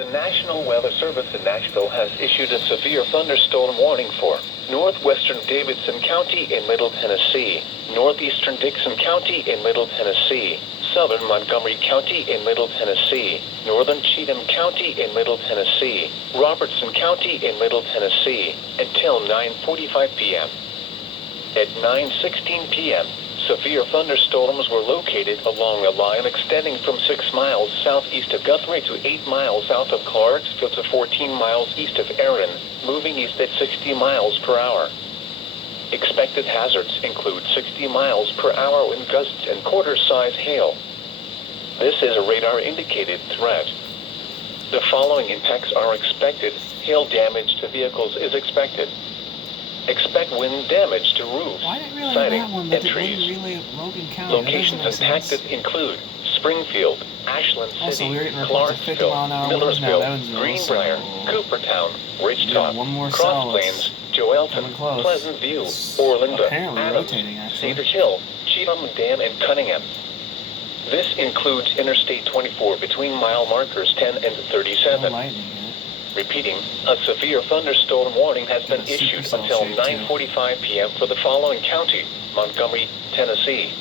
The National Weather Service in Nashville has issued a severe thunderstorm warning for northwestern Davidson County in Middle Tennessee, northeastern Dixon County in Middle Tennessee, southern Montgomery County in Middle Tennessee, northern Cheatham County in Middle Tennessee, Robertson County in Middle Tennessee, until 9:45 p.m. At 9:16 p.m., severe thunderstorms were located along a line extending from 6 miles southeast of Guthrie to 8 miles south of Clarksville to 14 miles east of Erin, moving east at 60 miles per hour. Expected hazards include 60 miles per hour wind gusts and quarter-size hail. This is a radar-indicated threat. The following impacts are expected. Hail damage to vehicles is expected. Expect wind damage to roofs, siding, and trees. Locations impacted include Springfield, Ashland City, Clarksville, Millersville, Greenbrier, Coopertown, Ridgetop, Cross Plains, Joelton, Pleasant View, Orlando, Adams, Cedar Hill, Cheatham Dam, and Cunningham. This includes Interstate 24 between mile markers 10 and 37. Repeating, a severe thunderstorm warning has been issued until 9:45 p.m. for the following county: Montgomery, Tennessee,